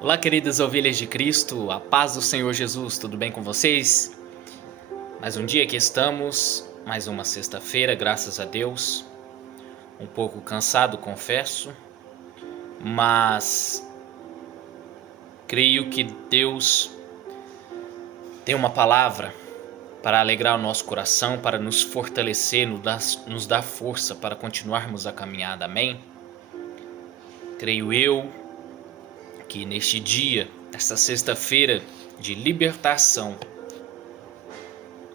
Olá, queridas ovelhas de Cristo, a paz do Senhor Jesus, tudo bem com vocês? Mais um dia que estamos, mais uma sexta-feira, graças a Deus. Um pouco cansado, confesso, mas creio que Deus tem uma palavra para alegrar o nosso coração, para nos fortalecer, nos dar força para continuarmos a caminhada, amém? Creio eu que neste dia, esta sexta-feira de libertação,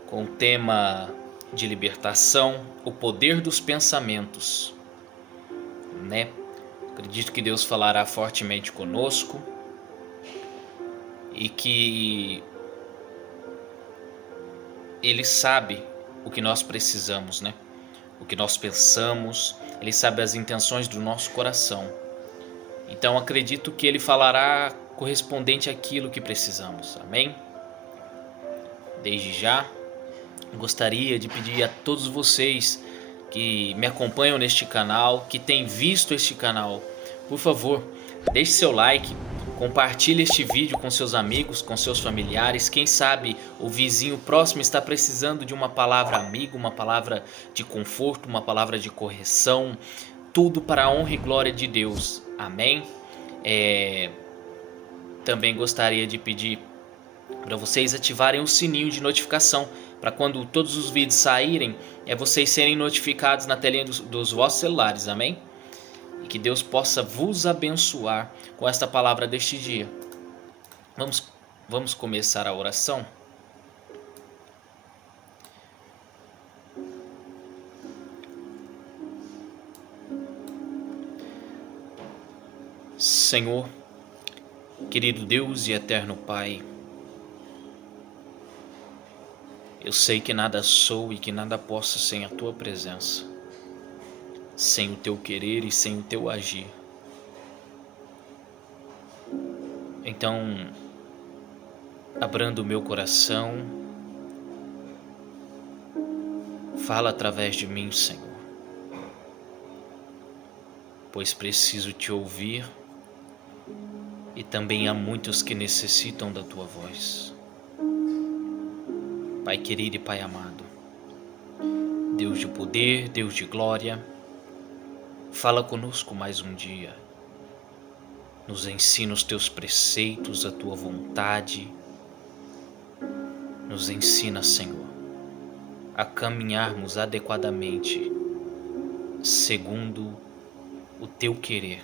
com o tema de libertação, o poder dos pensamentos, né? Acredito que Deus falará fortemente conosco e que Ele sabe o que nós precisamos, né? O que nós pensamos, Ele sabe as intenções do nosso coração. Então acredito que Ele falará correspondente àquilo que precisamos, amém? Desde já, gostaria de pedir a todos vocês que me acompanham neste canal, que têm visto este canal, por favor, deixe seu like, compartilhe este vídeo com seus amigos, com seus familiares. Quem sabe o vizinho próximo está precisando de uma palavra amiga, uma palavra de conforto, uma palavra de correção, tudo para a honra e glória de Deus, amém? Também gostaria de pedir para vocês ativarem o sininho de notificação, para quando todos os vídeos saírem, vocês serem notificados na telinha dos vossos celulares, amém? E que Deus possa vos abençoar com esta palavra deste dia. Vamos começar a oração? Senhor, querido Deus e eterno Pai, eu sei que nada sou e que nada posso sem a Tua presença, sem o Teu querer e sem o Teu agir. Então, abrando o meu coração, fala através de mim, Senhor, pois preciso Te ouvir e também há muitos que necessitam da Tua voz. Pai querido e Pai amado, Deus de poder, Deus de glória, fala conosco mais um dia. Nos ensina os Teus preceitos, a Tua vontade. Nos ensina, Senhor, a caminharmos adequadamente, segundo o Teu querer,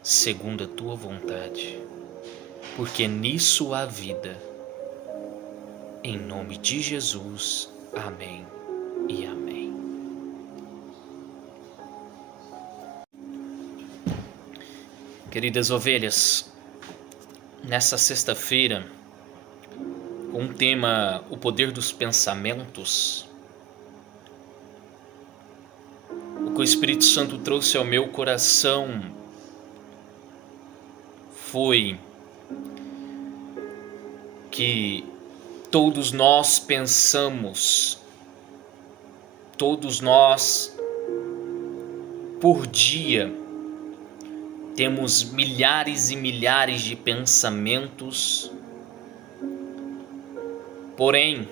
segundo a Tua vontade, porque nisso há vida. Em nome de Jesus, amém e amém. Queridas ovelhas, nessa sexta-feira, com o tema O Poder dos Pensamentos, o que o Espírito Santo trouxe ao meu coração foi que todos nós pensamos, todos nós, por dia, temos milhares e milhares de pensamentos, porém,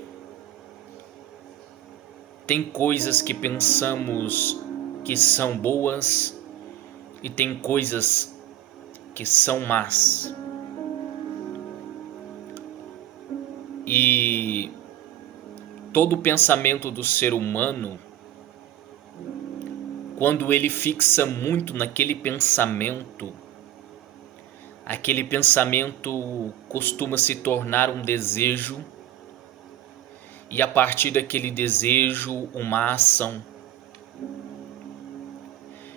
tem coisas que pensamos que são boas e tem coisas que são más. E todo pensamento do ser humano, quando ele fixa muito naquele pensamento, aquele pensamento costuma se tornar um desejo, e a partir daquele desejo, uma ação.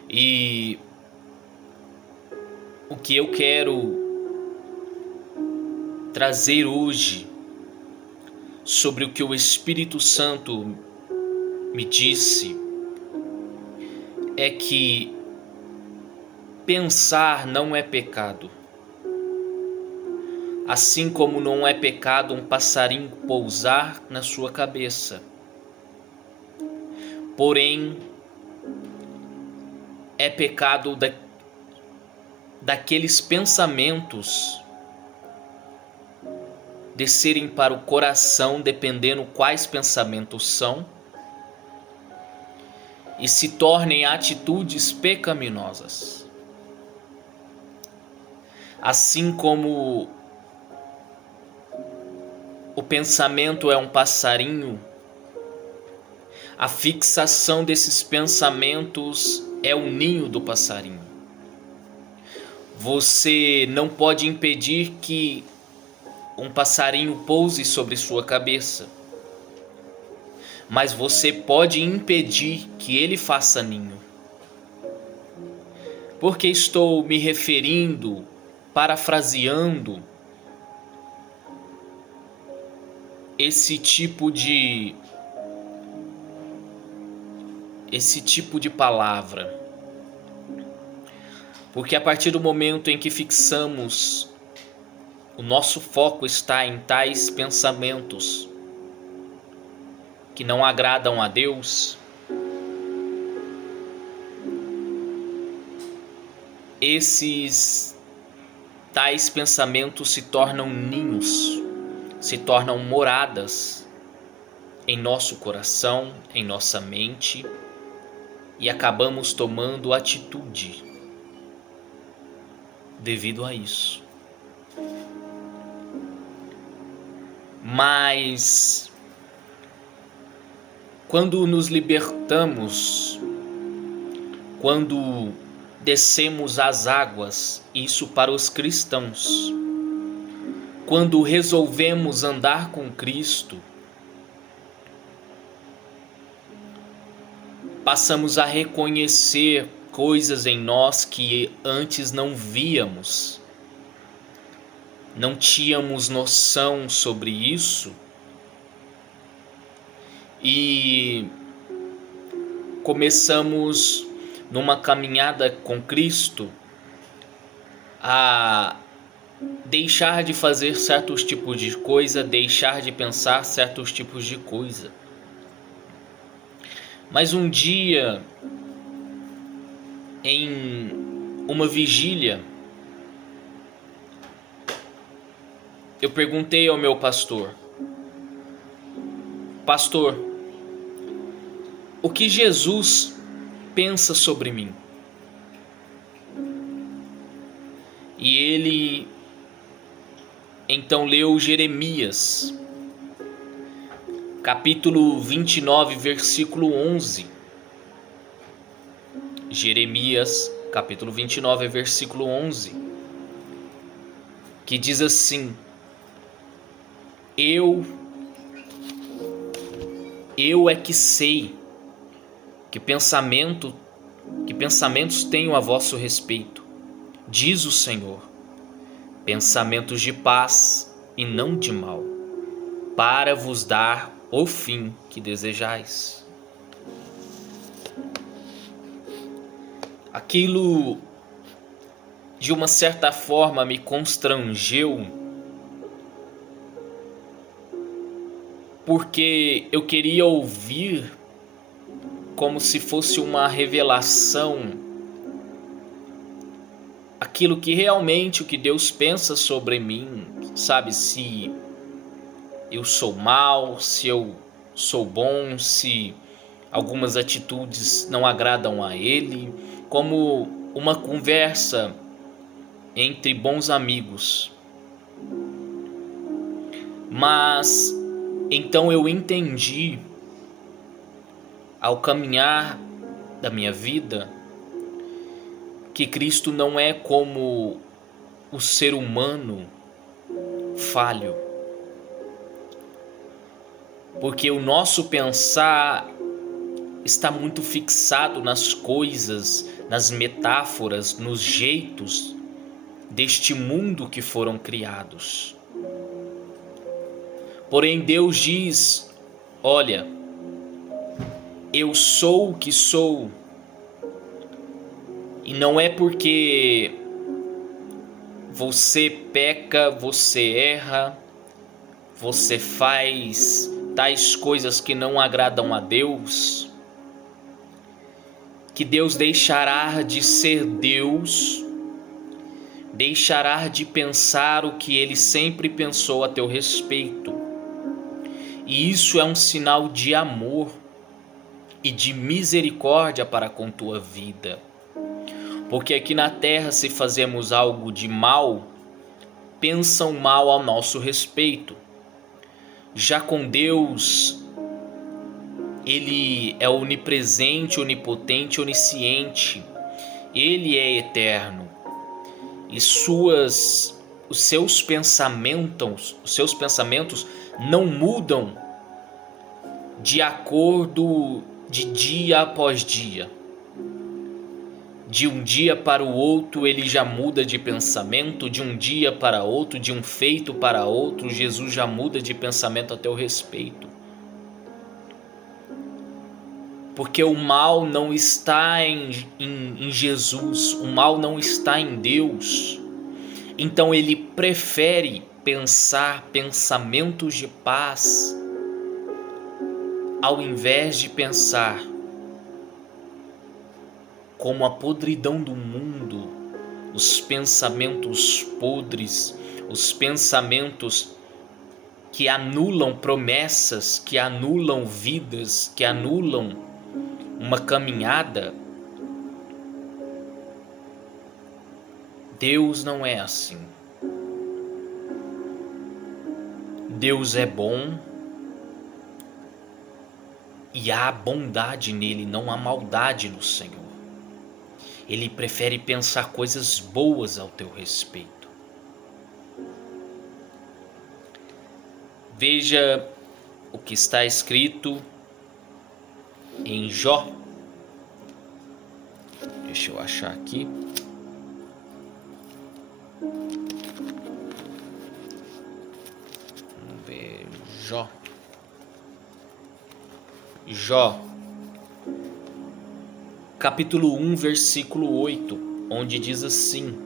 E o que eu quero trazer hoje, sobre o que o Espírito Santo me disse, é que pensar não é pecado. Assim como não é pecado um passarinho pousar na sua cabeça. Porém, é pecado daqueles pensamentos descerem para o coração, dependendo quais pensamentos são, e se tornem atitudes pecaminosas. Assim como o pensamento é um passarinho, a fixação desses pensamentos é o ninho do passarinho. Você não pode impedir que um passarinho pouse sobre sua cabeça, mas você pode impedir que ele faça ninho. Porque estou me referindo, parafraseando esse tipo de palavra. Porque a partir do momento em que fixamos, o nosso foco está em tais pensamentos que não agradam a Deus, esses tais pensamentos se tornam ninhos, se tornam moradas em nosso coração, em nossa mente, e acabamos tomando atitude devido a isso. Mas quando nos libertamos, quando descemos às águas, isso para os cristãos, quando resolvemos andar com Cristo, passamos a reconhecer coisas em nós que antes não víamos, não tínhamos noção sobre isso, e começamos numa caminhada com Cristo a deixar de fazer certos tipos de coisa, deixar de pensar certos tipos de coisa. Mas um dia, em uma vigília, eu perguntei ao meu pastor: Pastor, o que Jesus pensa sobre mim? E ele então leu Jeremias, capítulo 29, versículo 11. Jeremias, capítulo 29, versículo 11, que diz assim: Eu é que sei que pensamentos tenho a vosso respeito, diz o Senhor, pensamentos de paz e não de mal, para vos dar o fim que desejais. Aquilo, de uma certa forma, me constrangeu, porque eu queria ouvir como se fosse uma revelação, aquilo que realmente o que Deus pensa sobre mim, sabe? Se eu sou mal, se eu sou bom, se algumas atitudes não agradam a Ele, como uma conversa entre bons amigos. Mas então eu entendi, ao caminhar da minha vida, que Cristo não é como o ser humano falho. Porque o nosso pensar está muito fixado nas coisas, nas metáforas, nos jeitos deste mundo que foram criados. Porém, Deus diz: olha, eu sou o que sou, e não é porque você peca, você erra, você faz tais coisas que não agradam a Deus, que Deus deixará de ser Deus deixará de pensar o que ele sempre pensou a teu respeito. E isso é um sinal de amor e de misericórdia para com tua vida. Porque aqui na terra, se fazemos algo de mal, pensam mal ao nosso respeito. Já com Deus, Ele é onipresente, onipotente, onisciente. Ele é eterno. E os seus pensamentos não mudam de acordo de dia após dia. De um dia para o outro ele já muda de pensamento, de um dia para outro, de um feito para outro, Jesus já muda de pensamento a teu respeito. Porque o mal não está em Jesus, o mal não está em Deus. Então ele prefere pensar pensamentos de paz, ao invés de pensar como a podridão do mundo, os pensamentos podres, os pensamentos que anulam promessas, que anulam vidas, que anulam uma caminhada. Deus não é assim. Deus é bom e há bondade nele, não há maldade no Senhor. Ele prefere pensar coisas boas ao teu respeito. Veja o que está escrito em Jó. Deixa eu achar aqui. Vamos ver. Jó. Capítulo 1, versículo 8, onde diz assim: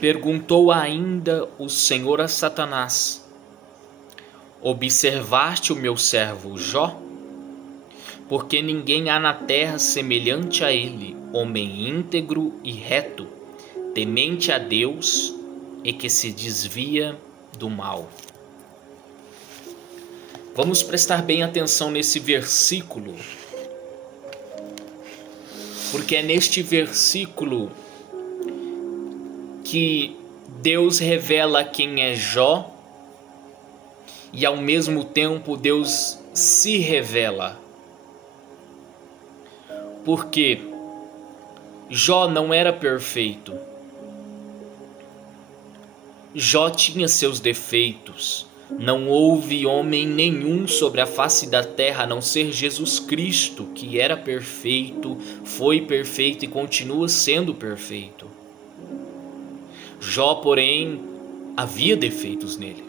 Perguntou ainda o Senhor a Satanás: Observaste o meu servo Jó? Porque ninguém há na terra semelhante a ele, homem íntegro e reto, temente a Deus e que se desvia do mal. Vamos prestar bem atenção nesse versículo, porque é neste versículo que Deus revela quem é Jó e ao mesmo tempo Deus se revela. Porque Jó não era perfeito. Jó tinha seus defeitos. Não houve homem nenhum sobre a face da terra a não ser Jesus Cristo, que era perfeito, foi perfeito e continua sendo perfeito. Jó, porém, havia defeitos nele.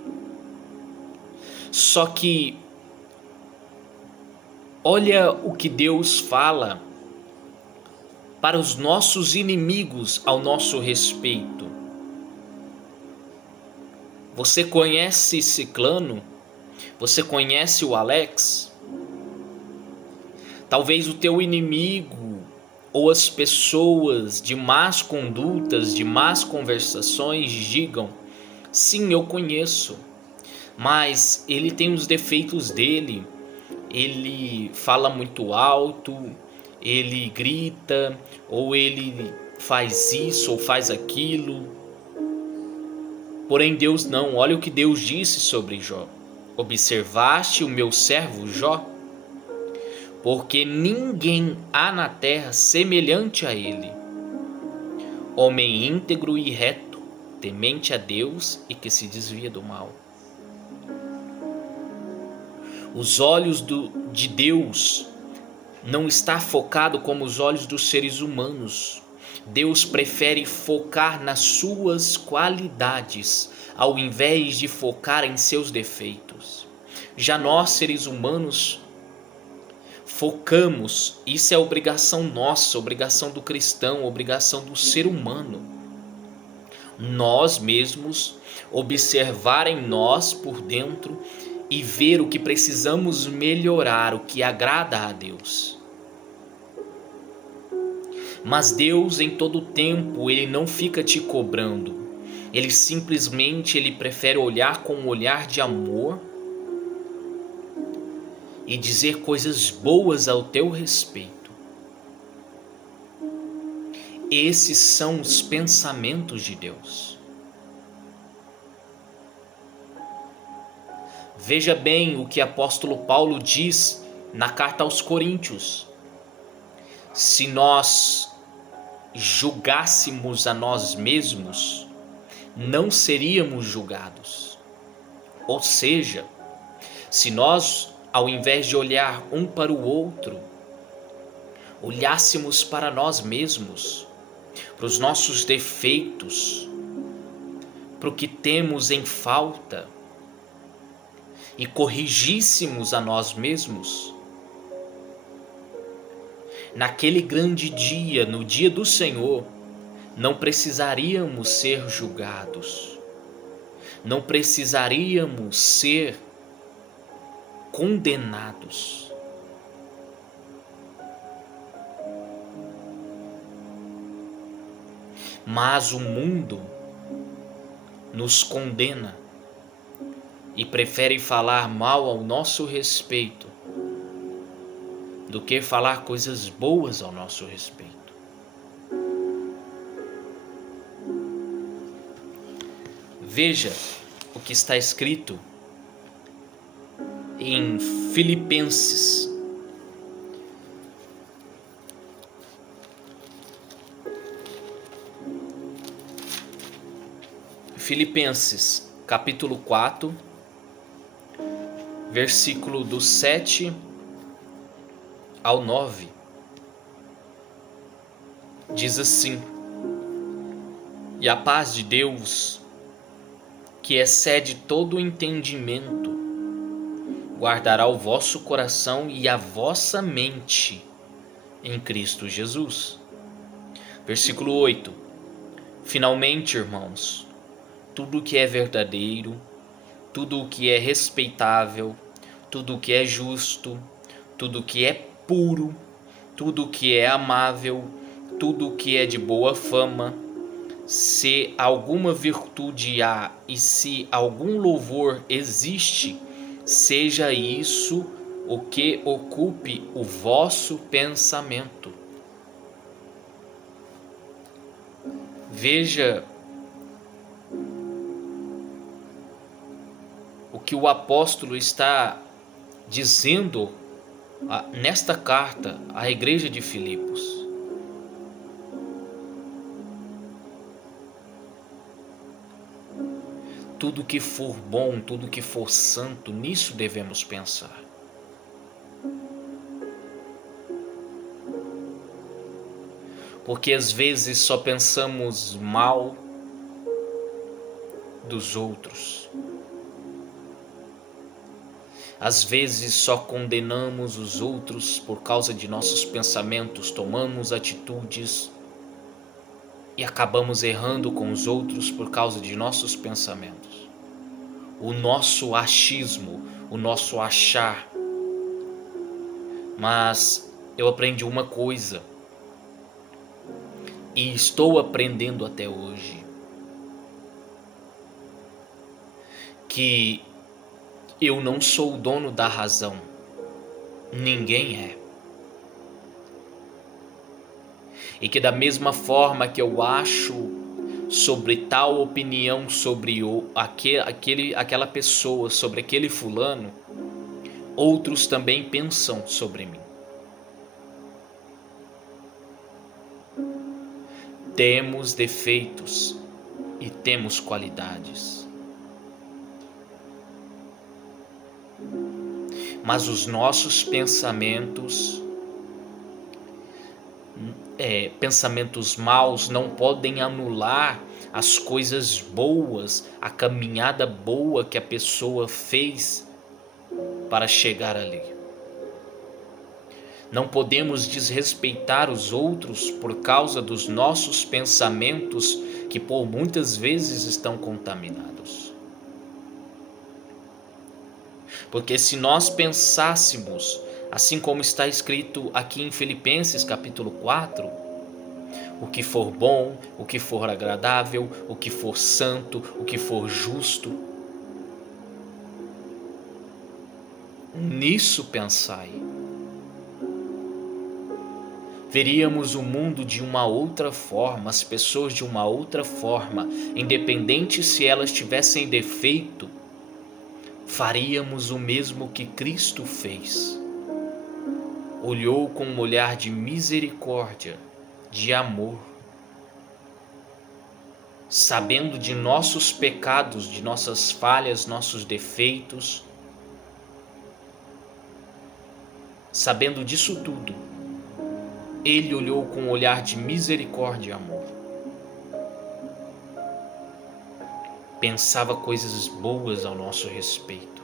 Só que olha o que Deus fala para os nossos inimigos ao nosso respeito. Você conhece Ciclano? Você conhece o Alex? Talvez o teu inimigo ou as pessoas de más condutas, de más conversações digam: sim, eu conheço, mas ele tem os defeitos dele. Ele fala muito alto, ele grita, ou ele faz isso ou faz aquilo. Porém Deus não. Olha o que Deus disse sobre Jó: Observaste o meu servo Jó? Porque ninguém há na terra semelhante a ele, homem íntegro e reto, temente a Deus e que se desvia do mal. Os olhos de Deus não está focado como os olhos dos seres humanos. Deus prefere focar nas suas qualidades, ao invés de focar em seus defeitos. Já nós, seres humanos, focamos, isso é obrigação nossa, obrigação do cristão, obrigação do ser humano. Nós mesmos observar em nós por dentro e ver o que precisamos melhorar, o que agrada a Deus. Mas Deus, em todo tempo, Ele não fica te cobrando. Ele prefere olhar com um olhar de amor e dizer coisas boas ao teu respeito. Esses são os pensamentos de Deus. Veja bem o que o apóstolo Paulo diz na carta aos Coríntios. Se nós julgássemos a nós mesmos, não seríamos julgados. Ou seja, se nós, ao invés de olhar um para o outro, olhássemos para nós mesmos, para os nossos defeitos, para o que temos em falta, e corrigíssemos a nós mesmos, naquele grande dia, no dia do Senhor, não precisaríamos ser julgados, não precisaríamos ser condenados. Mas o mundo nos condena e prefere falar mal ao nosso respeito do que falar coisas boas ao nosso respeito. Veja o que está escrito em Filipenses. Filipenses, capítulo 4, versículo do 7 ao 9. Diz assim: E a paz de Deus, que excede todo o entendimento, guardará o vosso coração e a vossa mente em Cristo Jesus. Versículo 8. Finalmente, irmãos, tudo o que é verdadeiro, tudo o que é respeitável, tudo o que é justo, tudo o que é puro, tudo o que é amável, tudo o que é de boa fama, se alguma virtude há e se algum louvor existe, seja isso o que ocupe o vosso pensamento. Veja o que o apóstolo está dizendo nesta carta à igreja de Filipos. Tudo que for bom, tudo que for santo, nisso devemos pensar. Porque às vezes só pensamos mal dos outros. Às vezes só condenamos os outros por causa de nossos pensamentos, tomamos atitudes e acabamos errando com os outros por causa de nossos pensamentos. O nosso achismo, o nosso achar. Mas eu aprendi uma coisa, e estou aprendendo até hoje, que eu não sou o dono da razão, ninguém é. E que da mesma forma que eu acho sobre tal opinião, sobre aquela pessoa, sobre aquele fulano, outros também pensam sobre mim. Temos defeitos e temos qualidades. Mas os nossos pensamentos, pensamentos maus, não podem anular as coisas boas, a caminhada boa que a pessoa fez para chegar ali. Não podemos desrespeitar os outros por causa dos nossos pensamentos que por muitas vezes estão contaminados. Porque se nós pensássemos, assim como está escrito aqui em Filipenses capítulo 4, o que for bom, o que for agradável, o que for santo, o que for justo. Nisso pensai. Veríamos o mundo de uma outra forma, as pessoas de uma outra forma, independente se elas tivessem defeito, faríamos o mesmo que Cristo fez. Olhou com um olhar de misericórdia, de amor, sabendo de nossos pecados, de nossas falhas, nossos defeitos, sabendo disso tudo, Ele olhou com um olhar de misericórdia e amor. Pensava coisas boas ao nosso respeito.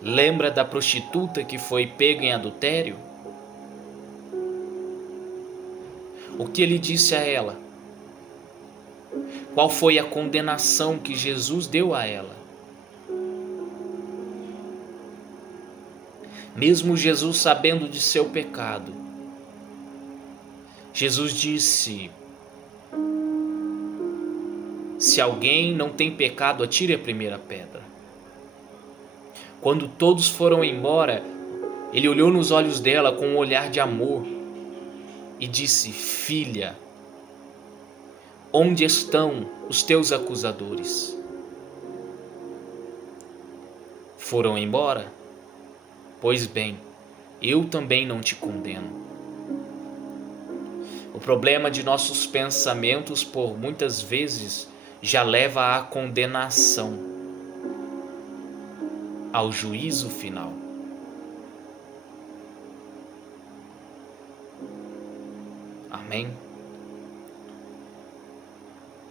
Lembra da prostituta que foi pega em adultério? O que ele disse a ela? Qual foi a condenação que Jesus deu a ela? Mesmo Jesus sabendo de seu pecado, Jesus disse: se alguém não tem pecado, atire a primeira pedra. Quando todos foram embora, ele olhou nos olhos dela com um olhar de amor e disse: filha, onde estão os teus acusadores? Foram embora? Pois bem, eu também não te condeno. O problema de nossos pensamentos, por muitas vezes, já leva à condenação, ao juízo final. Amém?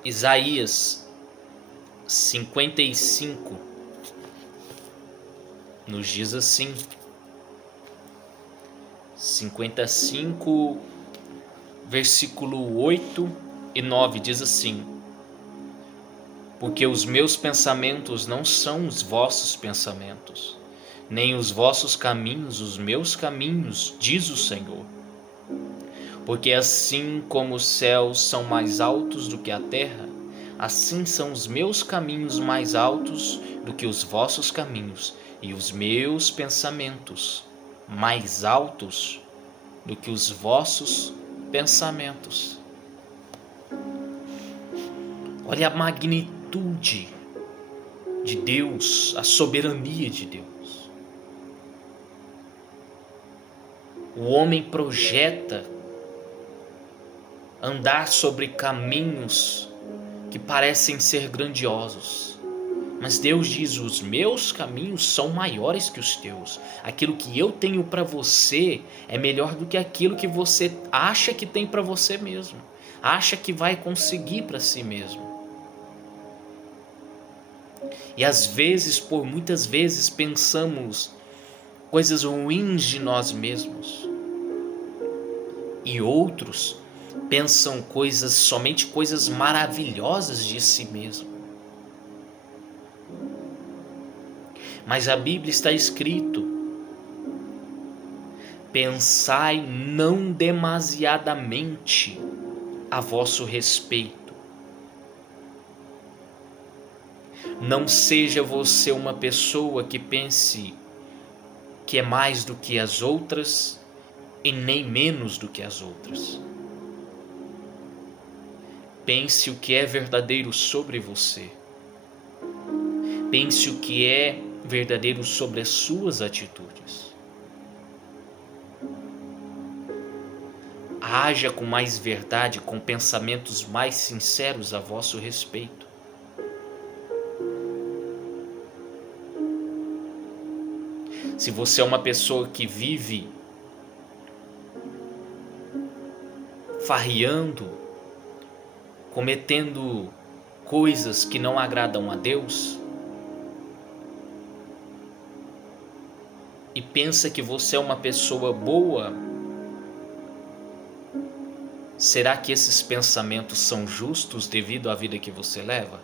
Isaías 55 nos diz assim, 55, versículo 8 e 9 diz assim: porque os meus pensamentos não são os vossos pensamentos, nem os vossos caminhos os meus caminhos, diz o Senhor. Porque assim como os céus são mais altos do que a terra, assim são os meus caminhos mais altos do que os vossos caminhos, e os meus pensamentos mais altos do que os vossos pensamentos. Olha a magnitude de Deus, a soberania de Deus. O homem projeta andar sobre caminhos que parecem ser grandiosos. Mas Deus diz: os meus caminhos são maiores que os teus. Aquilo que eu tenho para você é melhor do que aquilo que você acha que tem para você mesmo. Acha que vai conseguir para si mesmo. E às vezes, por muitas vezes, pensamos coisas ruins de nós mesmos. E outros pensam somente coisas maravilhosas de si mesmo. Mas a Bíblia está escrito: pensai não demasiadamente a vosso respeito. Não seja você uma pessoa que pense que é mais do que as outras e nem menos do que as outras. Pense o que é verdadeiro sobre você. Pense o que é verdadeiro sobre as suas atitudes. Haja com mais verdade, com pensamentos mais sinceros a vosso respeito. Se você é uma pessoa que vive farriando, cometendo coisas que não agradam a Deus, e pensa que você é uma pessoa boa, será que esses pensamentos são justos devido à vida que você leva?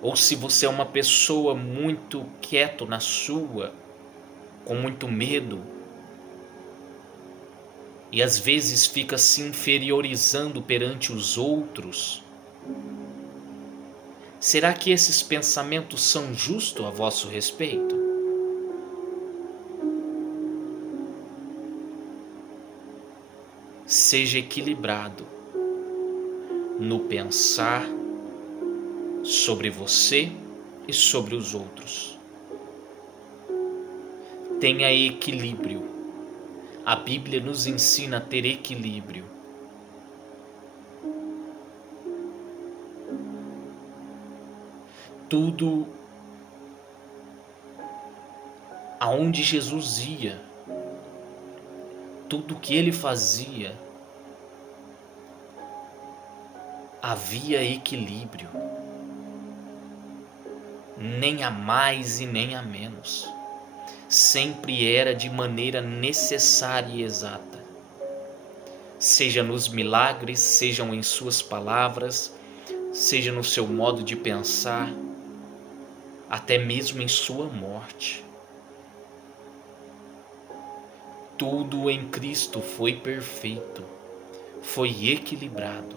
Ou se você é uma pessoa muito quieto na sua, com muito medo, e às vezes fica se inferiorizando perante os outros, será que esses pensamentos são justos a vosso respeito? Seja equilibrado no pensar sobre você e sobre os outros. Tenha equilíbrio. A Bíblia nos ensina a ter equilíbrio. Tudo aonde Jesus ia, tudo que ele fazia, havia equilíbrio. Nem a mais e nem a menos. Sempre era de maneira necessária e exata. Seja nos milagres, sejam em suas palavras, seja no seu modo de pensar, até mesmo em sua morte. Tudo em Cristo foi perfeito, foi equilibrado.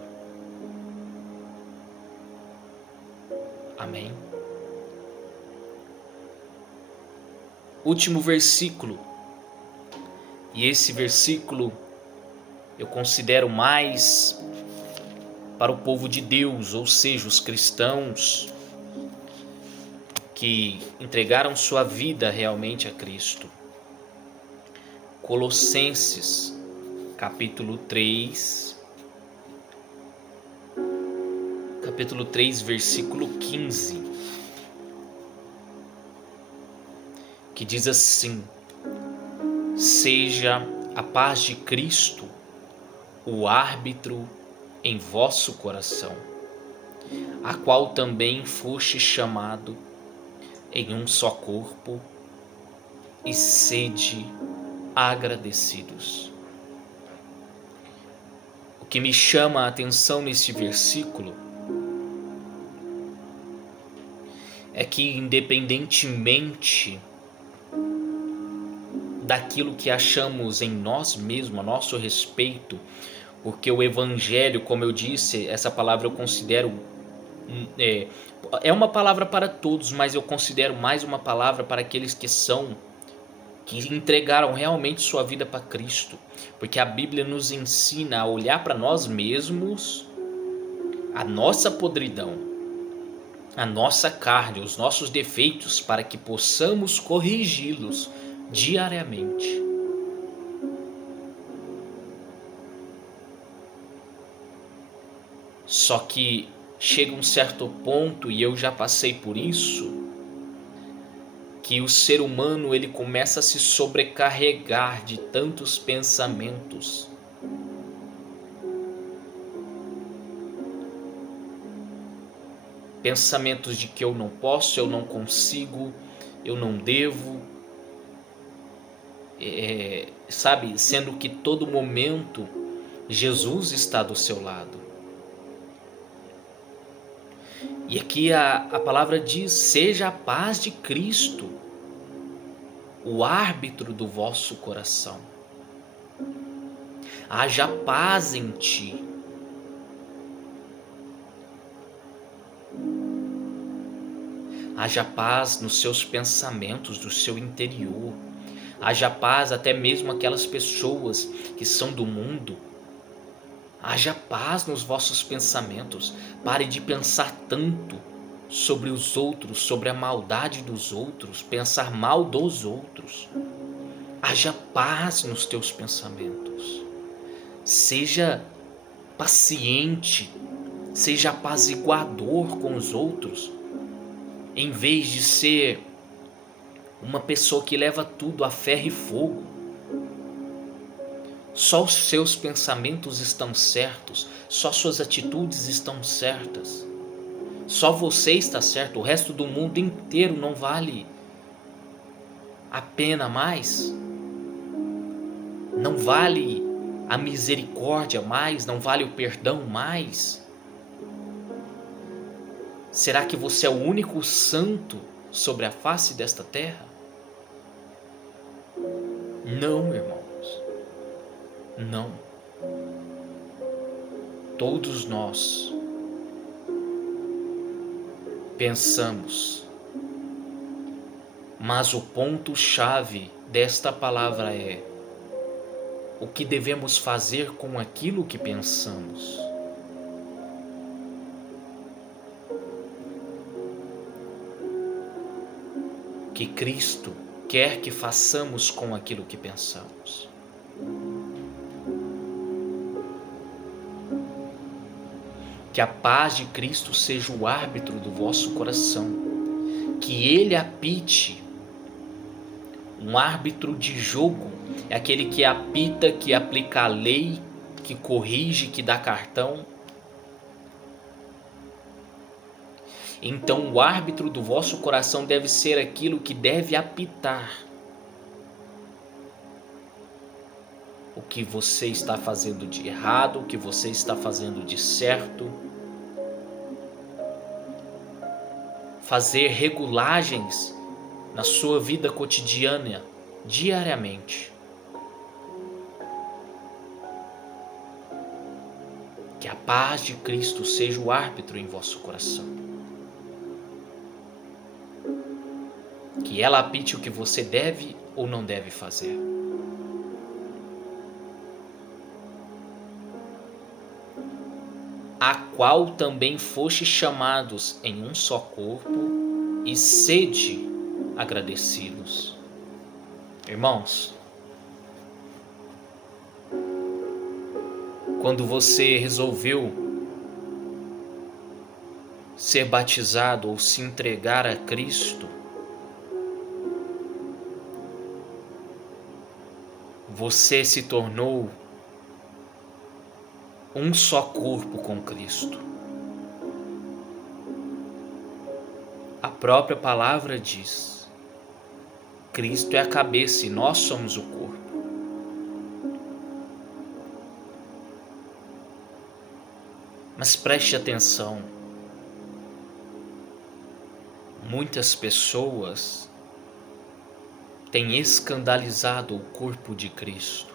Amém? Último versículo, e esse versículo eu considero mais para o povo de Deus, ou seja, os cristãos que entregaram sua vida realmente a Cristo. Colossenses, capítulo 3, versículo 15, que diz assim: seja a paz de Cristo o árbitro em vosso coração, a qual também foste chamado em um só corpo, e sede agradecidos. O que me chama a atenção nesse versículo é que, independentemente daquilo que achamos em nós mesmos, a nosso respeito, porque o Evangelho, como eu disse, essa palavra eu considero é uma palavra para todos, mas eu considero mais uma palavra para aqueles que entregaram realmente sua vida para Cristo, porque a Bíblia nos ensina a olhar para nós mesmos, a nossa podridão, a nossa carne, os nossos defeitos, para que possamos corrigi-los diariamente. Só que chega um certo ponto, e eu já passei por isso, que o ser humano ele começa a se sobrecarregar de tantos pensamentos. Pensamentos de que eu não posso, eu não consigo, eu não devo, sabe? Sendo que todo momento Jesus está do seu lado. E aqui a palavra diz: seja a paz de Cristo o árbitro do vosso coração. Haja paz em ti. Haja paz nos seus pensamentos, do seu interior. Haja paz até mesmo aquelas pessoas que são do mundo. Haja paz nos vossos pensamentos. Pare de pensar tanto sobre os outros, sobre a maldade dos outros, pensar mal dos outros. Haja paz nos teus pensamentos. Seja paciente, seja apaziguador com os outros, em vez de ser uma pessoa que leva tudo a ferro e fogo. Só os seus pensamentos estão certos, só suas atitudes estão certas. Só você está certo, o resto do mundo inteiro não vale a pena mais. Não vale a misericórdia mais, não vale o perdão mais. Será que você é o único santo sobre a face desta terra? Não, irmãos. Não. Todos nós pensamos, mas o ponto-chave desta palavra é o que devemos fazer com aquilo que pensamos. O que Cristo quer que façamos com aquilo que pensamos. Que a paz de Cristo seja o árbitro do vosso coração. Que Ele apite. Um árbitro de jogo é aquele que apita, que aplica a lei, que corrige, que dá cartão. Então o árbitro do vosso coração deve ser aquilo que deve apitar. O que você está fazendo de errado, o que você está fazendo de certo. Fazer regulagens na sua vida cotidiana, diariamente. Que a paz de Cristo seja o árbitro em vosso coração. Que ela apite o que você deve ou não deve fazer. A qual também foste chamados em um só corpo, e sede agradecidos. Irmãos, quando você resolveu ser batizado ou se entregar a Cristo, você se tornou um só corpo com Cristo. A própria palavra diz: Cristo é a cabeça e nós somos o corpo. Mas preste atenção. Muitas pessoas têm escandalizado o corpo de Cristo.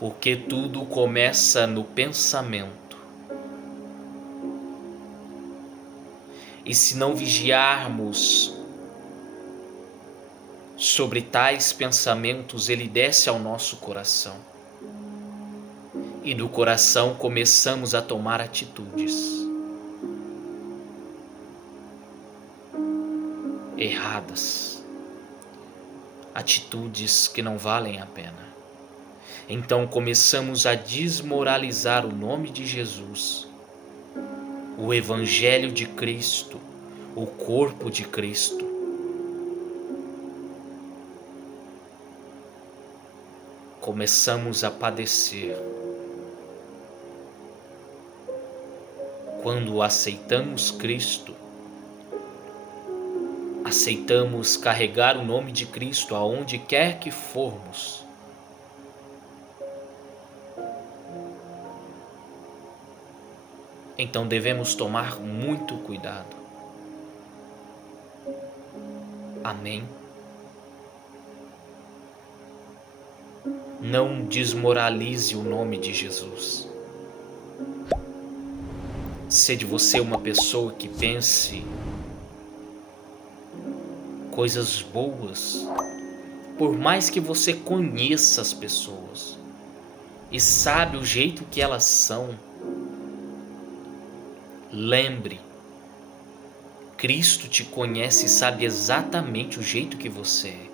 Porque tudo começa no pensamento. E se não vigiarmos sobre tais pensamentos, ele desce ao nosso coração. E do coração começamos a tomar atitudes erradas, atitudes que não valem a pena. Então começamos a desmoralizar o nome de Jesus, o Evangelho de Cristo, o corpo de Cristo. Começamos a padecer quando aceitamos Cristo. Aceitamos carregar o nome de Cristo aonde quer que formos. Então devemos tomar muito cuidado. Amém? Não desmoralize o nome de Jesus. Sede você uma pessoa que pense coisas boas, por mais que você conheça as pessoas e sabe o jeito que elas são. Lembre, Cristo te conhece e sabe exatamente o jeito que você é,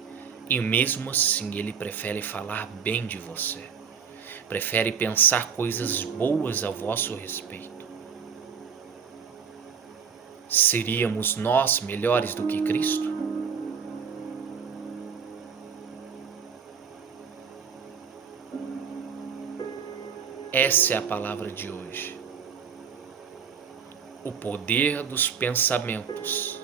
e mesmo assim Ele prefere falar bem de você, prefere pensar coisas boas a vosso respeito. Seríamos nós melhores do que Cristo? Essa é a palavra de hoje. O poder dos pensamentos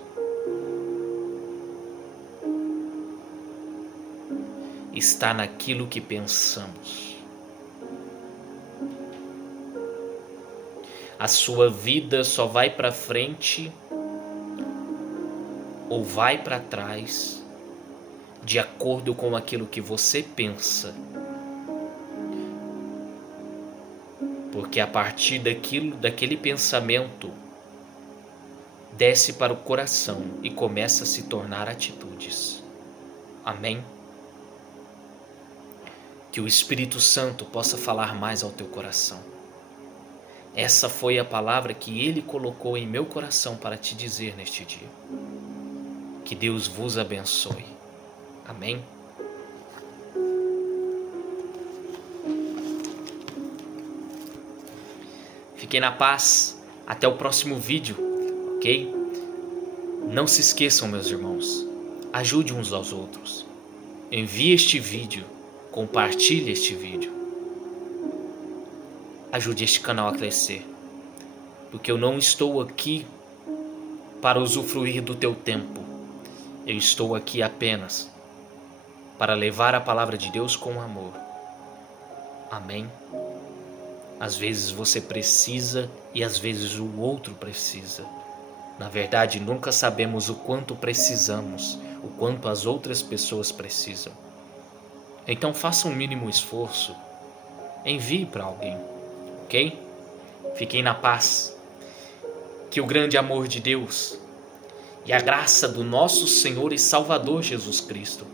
está naquilo que pensamos. A sua vida só vai para frente ou vai para trás de acordo com aquilo que você pensa. Porque a partir daquele pensamento, desce para o coração e começa a se tornar atitudes. Amém? Que o Espírito Santo possa falar mais ao teu coração. Essa foi a palavra que Ele colocou em meu coração para te dizer neste dia. Que Deus vos abençoe. Amém? Fiquem na paz. Até o próximo vídeo, ok? Não se esqueçam, meus irmãos. Ajude uns aos outros. Envie este vídeo. Compartilhe este vídeo. Ajude este canal a crescer. Porque eu não estou aqui para usufruir do teu tempo. Eu estou aqui apenas para levar a palavra de Deus com amor. Amém? Às vezes você precisa e às vezes o outro precisa. Na verdade, nunca sabemos o quanto precisamos, o quanto as outras pessoas precisam. Então faça um mínimo esforço. Envie para alguém, ok? Fiquem na paz. Que o grande amor de Deus e a graça do nosso Senhor e Salvador Jesus Cristo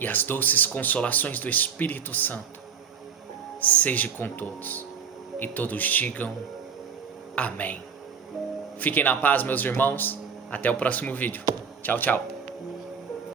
e as doces consolações do Espírito Santo seja com todos e todos digam amém. Fiquem na paz, meus irmãos. Até o próximo vídeo. Tchau, tchau.